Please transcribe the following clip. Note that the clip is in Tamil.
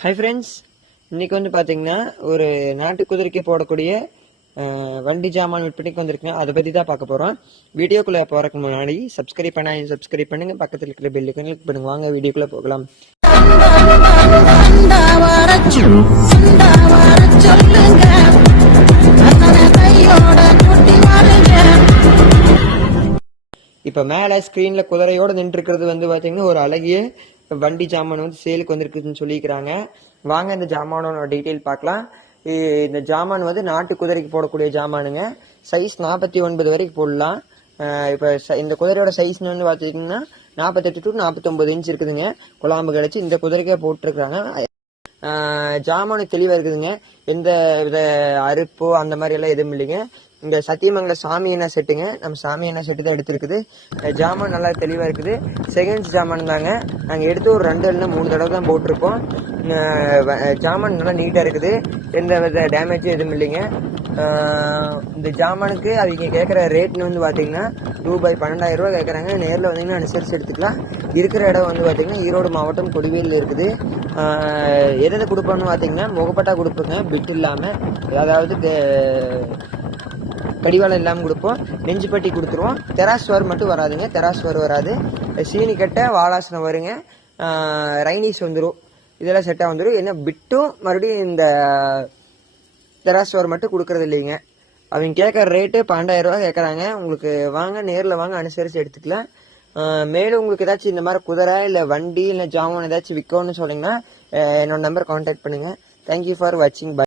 ஹை ஃப்ரெண்ட்ஸ், இன்னைக்கு வந்து பார்த்தீங்கன்னா ஒரு நாட்டு குதிரைக்கு போடக்கூடிய வண்டி ஜாமான் விற்பனைக்கு வந்திருக்குங்க. அதை பற்றி தான் பார்க்க போகிறோம். வீடியோக்குள்ளே போகிறதுக்கு முன்னாடி சப்ஸ்கிரைப் பண்ணுங்க, பக்கத்தில் இருக்கிற பெல்லுக்கு கிளிக் பண்ணுங்க. வாங்க வீடியோக்குள்ளே போகலாம். இப்போ மேலே ஸ்க்ரீனில் குதிரையோடு நின்றுருக்கிறது வந்து பார்த்தீங்கன்னா ஒரு அழகிய வண்டி ஜாமான் வந்து சேலுக்கு வந்திருக்குதுன்னு சொல்லிக்கிறாங்க. வாங்க இந்த ஜாமானோட டீட்டெயில் பார்க்கலாம். இந்த ஜாமான் வந்து நாட்டு குதிரைக்கு போடக்கூடிய ஜாமானுங்க. சைஸ் 49 வரைக்கும் போடலாம். இப்போ இந்த குதிரையோட சைஸ் வந்து பார்த்தீங்கன்னா 48 to 49 இன்ச் இருக்குதுங்க. குழாம்பு கழிச்சு இந்த குதிரைக்கே போட்டுருக்குறாங்க. ஜாமானு தெளிவாக இருக்குதுங்க. எந்த வித அறுப்போ அந்த மாதிரி எல்லாம் எதுவும் இல்லைங்க. இந்த சத்தியமங்கல சாமி என்ன செட்டுங்க, நம்ம சாமி என்ன செட்டு தான் எடுத்துருக்குது. ஜாமான் நல்லா தெளிவாக இருக்குது. செகண்ட்ஸ் ஜாமான் தாங்க. நாங்கள் எடுத்து ஒரு 2 இல்லைன்னா 3 தடவை தான் போட்டிருப்போம். ஜாமான் நல்லா நீட்டாக இருக்குது. எந்த வித டேமேஜும் எதுவும் இல்லைங்க. இந்த ஜாமானுக்கு அவங்க கேட்குற ரேட்னு வந்து பார்த்தீங்கன்னா ரூபாய் 12,000 கேட்குறாங்க. நேரில் வந்தீங்கன்னா அனுசரித்து எடுத்துக்கலாம். இருக்கிற இடம் வந்து பார்த்தீங்கன்னா ஈரோடு மாவட்டம் கொடிவேலியில் இருக்குது. எதை கொடுப்போம்னு பார்த்தீங்கன்னா முகப்பட்டா கொடுப்போங்க, பிட் இல்லாமல். அதாவது கடிவாளம் இல்லாமல் கொடுப்போம். நெஞ்சுப்பட்டி கொடுத்துருவோம். தெராஸ்வர் மட்டும் வராதுங்க. தெராஸ்வர் வராது. சீனி கட்டை வாலாசனம் வருங்க. ரைனிஸ் வந்துடும். இதெல்லாம் செட்டாக வந்துடும். என்ன பிட்டும் மறுபடியும் இந்த தெராஸ்வர் மட்டும் கொடுக்கறது இல்லைங்க. அவங்க கேட்குற ரேட்டு 12,000 கேட்குறாங்க. உங்களுக்கு வாங்க, நேரில் வாங்க, அனுசரித்து எடுத்துக்கலாம். மேலும் உங்களுக்கு ஏதாச்சும் இந்த மாதிரி குதிரை இல்லை வண்டி இல்லை ஜாமான் ஏதாச்சும் விற்கணும்னு சொன்னீங்கன்னா என்னோட நம்பர் கான்டாக்ட் பண்ணுங்கள். தேங்க்யூ ஃபார் வாட்சிங்.